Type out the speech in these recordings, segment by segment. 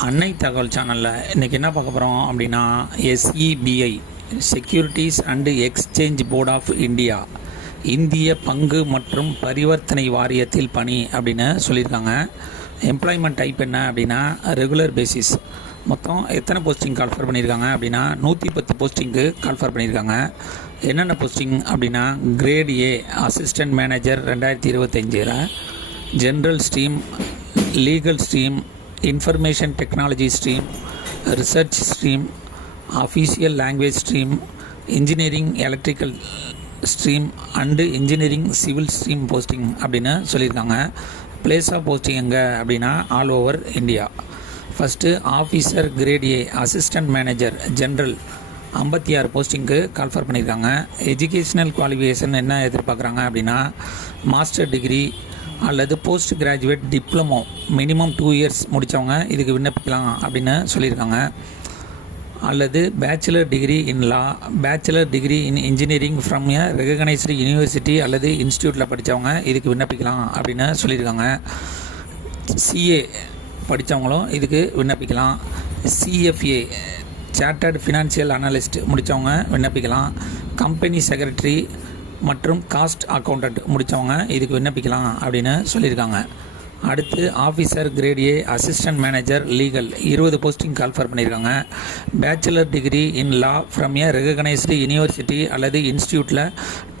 அன்னை தகவல் சேனலில் இன்றைக்கி என்ன பார்க்க போகிறோம் அப்படின்னா, SEBI securities and exchange board of India இந்திய பங்கு மற்றும் பரிவர்த்தனை வாரியத்தில் பணி அப்படின்னு சொல்லியிருக்காங்க. எம்ப்ளாய்மெண்ட் டைப் என்ன அப்படின்னா ரெகுலர் பேசிஸ். மொத்தம் எத்தனை போஸ்டிங் கால்ஃபர் பண்ணியிருக்காங்க அப்படின்னா 110 போஸ்டிங்க்கு கால்ஃபர் பண்ணியிருக்காங்க. என்னென்ன போஸ்டிங் அப்படின்னா grade A assistant manager 2025, general stream, legal stream, information technology stream, research stream, official language stream, engineering electrical stream and engineering civil stream posting அப்படின்னு சொல்லியிருக்காங்க. பிளேஸ் ஆஃப் போஸ்டிங் எங்கே அப்படின்னா all over India. First officer grade A assistant manager general 56 போஸ்டிங்க்கு call for பண்ணியிருக்காங்க. Educational qualification என்ன எதிர்பார்க்குறாங்க அப்படின்னா master degree அல்லது post graduate diploma minimum 2 years முடித்தவங்க இதுக்கு விண்ணப்பிக்கலாம் அப்படின்னு சொல்லியிருக்காங்க. அல்லது bachelor degree in law, bachelor degree in engineering from a recognised university அல்லது இன்ஸ்டியூட்டில் படித்தவங்க இதுக்கு விண்ணப்பிக்கலாம் அப்படின்னு சொல்லியிருக்காங்க. சிஏ படித்தவங்களும் இதுக்கு விண்ணப்பிக்கலாம். சிஎஃப்ஏ சார்ட்டர்டு ஃபினான்ஷியல் அனலிஸ்ட் முடித்தவங்க விண்ணப்பிக்கலாம். கம்பெனி செக்ரட்டரி மற்றும் காஸ்ட் அக்கௌண்டன்ட் முடித்தவங்க இதுக்கு விண்ணப்பிக்கலாம் அப்படின்னு சொல்லியிருக்காங்க. அடுத்து officer grade A assistant manager legal 20 posting call for பண்ணியிருக்காங்க. Bachelor degree in law from a recognised university அல்லது இன்ஸ்டியூட்டில்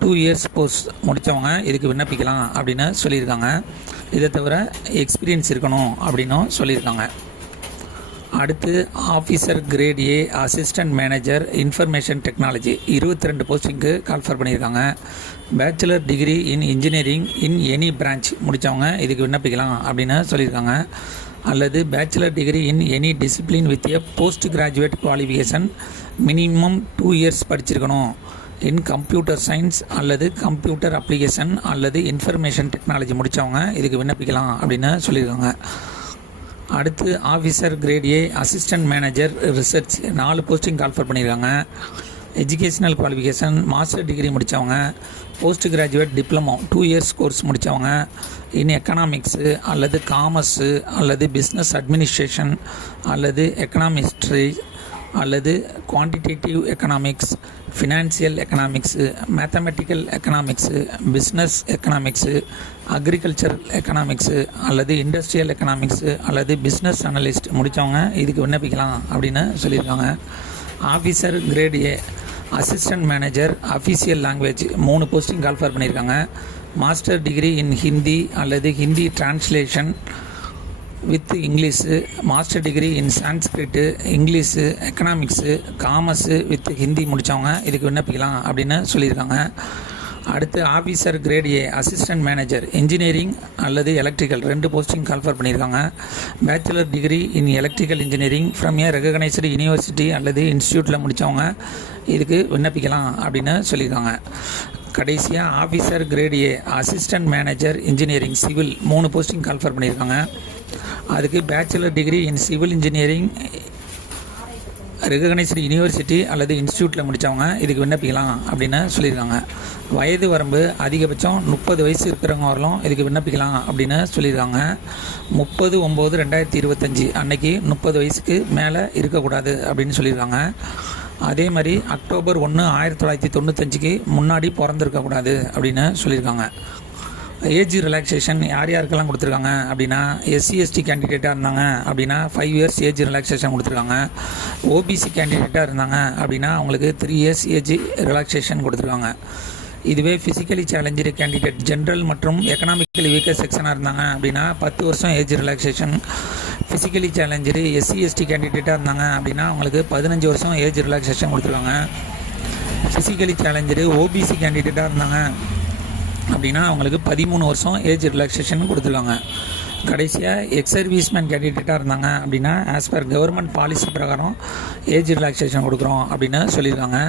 2 இயர்ஸ் கோர்ஸ் முடித்தவங்க இதுக்கு விண்ணப்பிக்கலாம் அப்படின்னு சொல்லியிருக்காங்க. இதை தவிர எக்ஸ்பீரியன்ஸ் இருக்கணும் அப்படின்னும் சொல்லியிருக்காங்க. அடுத்து officer grade A assistant manager information technology 22 போஸ்டிங்க்கு கால்ஃபர் பண்ணியிருக்காங்க. Bachelor degree in engineering in any branch முடித்தவங்க இதுக்கு விண்ணப்பிக்கலாம் அப்படின்னு சொல்லியிருக்காங்க. அல்லது bachelor degree in any discipline with a post graduate qualification minimum 2 years படிச்சிருக்கணும் இன் கம்ப்யூட்டர் சயின்ஸ் அல்லது கம்ப்யூட்டர் அப்ளிகேஷன் அல்லது இன்ஃபர்மேஷன் டெக்னாலஜி முடித்தவங்க இதுக்கு விண்ணப்பிக்கலாம் அப்படின்னு சொல்லியிருக்காங்க. அடுத்து officer grade A assistant manager research 4 posting call for பண்ணியிருக்காங்க. எஜுகேஷ்னல் குவாலிஃபிகேஷன் மாஸ்டர் டிகிரி முடித்தவங்க, post graduate diploma 2 years course முடித்தவங்க, இன் எக்கனாமிக்ஸு அல்லது காமர்ஸு அல்லது பிஸ்னஸ் அட்மினிஸ்ட்ரேஷன் அல்லது எக்கனாமிஸ்ட்ரி அல்லது quantitative economics, financial economics, mathematical economics, business economics, agriculture economics அல்லது industrial economics அல்லது business analyst முடித்தவங்க இதுக்கு விண்ணப்பிக்கலாம் அப்படின்னு சொல்லியிருக்காங்க. Officer grade A assistant manager official language 3 posting call for பண்ணியிருக்காங்க. மாஸ்டர் டிகிரி இன் ஹிந்தி அல்லது Hindi translation with English, master degree in Sanskrit, English, economics, commerce with Hindi முடித்தவங்க இதுக்கு விண்ணப்பிக்கலாம் அப்படின்னு சொல்லியிருக்காங்க. அடுத்து officer grade A assistant manager engineering அல்லது எலக்ட்ரிக்கல் 2 போஸ்டிங் கால்ஃபர் பண்ணியிருக்காங்க. Bachelor degree in electrical engineering from a recognised university அல்லது இன்ஸ்டியூட்டில் முடித்தவங்க இதுக்கு விண்ணப்பிக்கலாம் அப்படின்னு சொல்லியிருக்காங்க. கடைசியாக officer grade A assistant manager engineering civil 3 posting call for பண்ணியிருக்காங்க. அதுக்கு bachelor degree in civil engineering recognised university அல்லது இன்ஸ்டியூட்டில் முடித்தவங்க இதுக்கு விண்ணப்பிக்கலாம் அப்படின்னு சொல்லியிருக்காங்க. வயது வரம்பு அதிகபட்சம் 30 வயசு இருக்கிறவங்க வரலாம் இதுக்கு விண்ணப்பிக்கலாம் அப்படின்னு சொல்லியிருக்காங்க. 30/9/2025 அன்னைக்கு 30 வயசுக்கு மேலே இருக்கக்கூடாது அப்படின்னு சொல்லியிருக்காங்க. அதே மாதிரி அக்டோபர் 1, 1995க்கு முன்னாடி பிறந்திருக்கக்கூடாது அப்படின்னு சொல்லியிருக்காங்க. ஏஜ் ரிலாக்ஸேஷன் யார் யாருக்கெல்லாம் கொடுத்துருக்காங்க அப்படின்னா எஸ்சி/எஸ்டி கேண்டிடேட்டாக இருந்தாங்க அப்படின்னா 5 இயர்ஸ் ஏஜ் ரிலாக்ஸேஷன் கொடுத்துருக்காங்க. ஓபிசி கேண்டிடேட்டாக இருந்தாங்க அப்படின்னா அவங்களுக்கு 3 இயர்ஸ் ஏஜ் ரிலாக்ஸேஷன் கொடுத்துருக்காங்க. இதுவே ஃபிசிக்கலி சேலஞ்சு கேண்டிடேட் ஜென்ரல் மற்றும் எக்கனாமிக்கலி வீக்கர் செக்ஷனாக இருந்தாங்க அப்படின்னா 10 வருஷம் ஏஜ் ரிலாக்ஸேஷன். ஃபிசிக்கலி சேலஞ்சு எஸ்சி/எஸ்டி கேண்டிடேட்டாக இருந்தாங்க அப்படின்னா அவங்களுக்கு 15 வருஷம் ஏஜ் ரிலாக்ஸேஷன் கொடுத்துருக்காங்க. ஃபிசிக்கலி சேலஞ்சு ஓபிசி கேண்டிடேட்டாக இருந்தாங்க அப்படின்னா அவங்களுக்கு 13 வருஷம் ஏஜ் ரிலாக்ஸேஷன் கொடுத்துருக்காங்க. கடைசியாக எக்ஸ் சர்வீஸ்மேன் கேண்டிடேட்டாக இருந்தாங்க அப்படின்னா ஆஸ் பர் கவர்மெண்ட் பாலிசி பிரகாரம் ஏஜ் ரிலாக்ஸேஷன் கொடுக்குறோம் அப்படின்னு சொல்லியிருக்காங்க.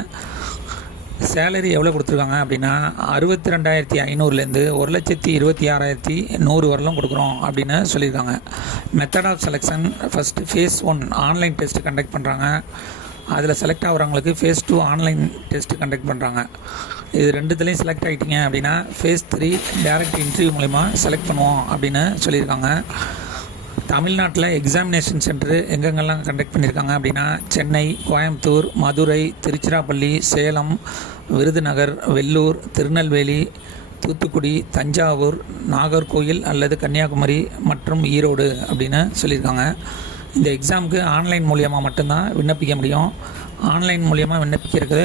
சேலரி எவ்வளோ கொடுத்துருக்காங்க அப்படின்னா 62,500லேருந்து 1,26,100 வரலும் கொடுக்குறோம் அப்படின்னு சொல்லியிருக்காங்க. Method of selection first phase 1 online test conduct பண்ணுறாங்க. அதில் செலக்ட் ஆகிறவங்களுக்கு ஃபேஸ் 2 ஆன்லைன் டெஸ்ட்டு கண்டக்ட் பண்ணுறாங்க. இது ரெண்டுத்துலேயும் செலக்ட் ஆகிட்டிங்க அப்படின்னா ஃபேஸ் 3 டேரக்ட் இன்டர்வியூ மூலிமா செலக்ட் பண்ணுவோம் அப்படின்னு சொல்லியிருக்காங்க. தமிழ்நாட்டில் எக்ஸாமினேஷன் சென்டரு எங்கெங்கெல்லாம் கண்டக்ட் பண்ணியிருக்காங்க அப்படின்னா சென்னை, கோயம்புத்தூர், மதுரை, திருச்சிராப்பள்ளி, சேலம், விருதுநகர், வெள்ளூர், திருநெல்வேலி, தூத்துக்குடி, தஞ்சாவூர், நாகர்கோயில் அல்லது கன்னியாகுமரி மற்றும் ஈரோடு அப்படின்னு சொல்லியிருக்காங்க. இந்த எக்ஸாமுக்கு ஆன்லைன் மூலியமாக மட்டும்தான் விண்ணப்பிக்க முடியும். ஆன்லைன் மூலியமாக விண்ணப்பிக்கிறதுக்கு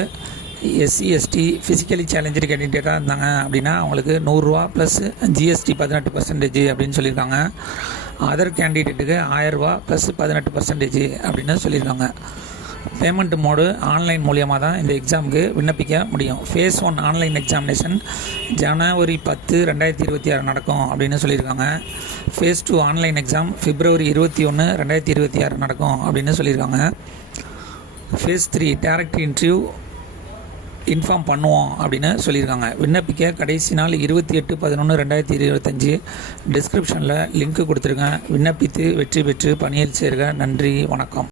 எஸ்சி, எஸ்டி, ஃபிசிக்கலி சேலஞ்சு கேண்டிடேட்டாக இருந்தாங்க அப்படின்னா அவங்களுக்கு 100 ரூபா ப்ளஸ் ஜிஎஸ்டி 18% அப்படின்னு சொல்லியிருக்காங்க. அதர் கேண்டிடேட்டுக்கு 1000 ரூபா ப்ளஸ் 18% அப்படின்னு சொல்லியிருக்காங்க. பேமெண்ட் மோடு ஆன்லைன் மூலியமாக தான் இந்த எக்ஸாமுக்கு விண்ணப்பிக்க முடியும். ஃபேஸ் 1 ஆன்லைன் எக்ஸாமினேஷன் ஜனவரி 10, 2026 நடக்கும் அப்படின்னு சொல்லியிருக்காங்க. ஃபேஸ் 2 ஆன்லைன் எக்ஸாம் பிப்ரவரி 21, 2026 நடக்கும் அப்படின்னு சொல்லியிருக்காங்க. ஃபேஸ் 3 டைரக்ட் இன்டர்வியூ இன்ஃபார்ம் பண்ணுவோம் அப்படின்னு சொல்லியிருக்காங்க. விண்ணப்பிக்க கடைசி நாள் 28/11/2025. டிஸ்கிரிப்ஷனில் லிங்க் கொடுத்துருங்க. விண்ணப்பித்து வெற்றி பெற்று பணியில் சேருக. நன்றி, வணக்கம்.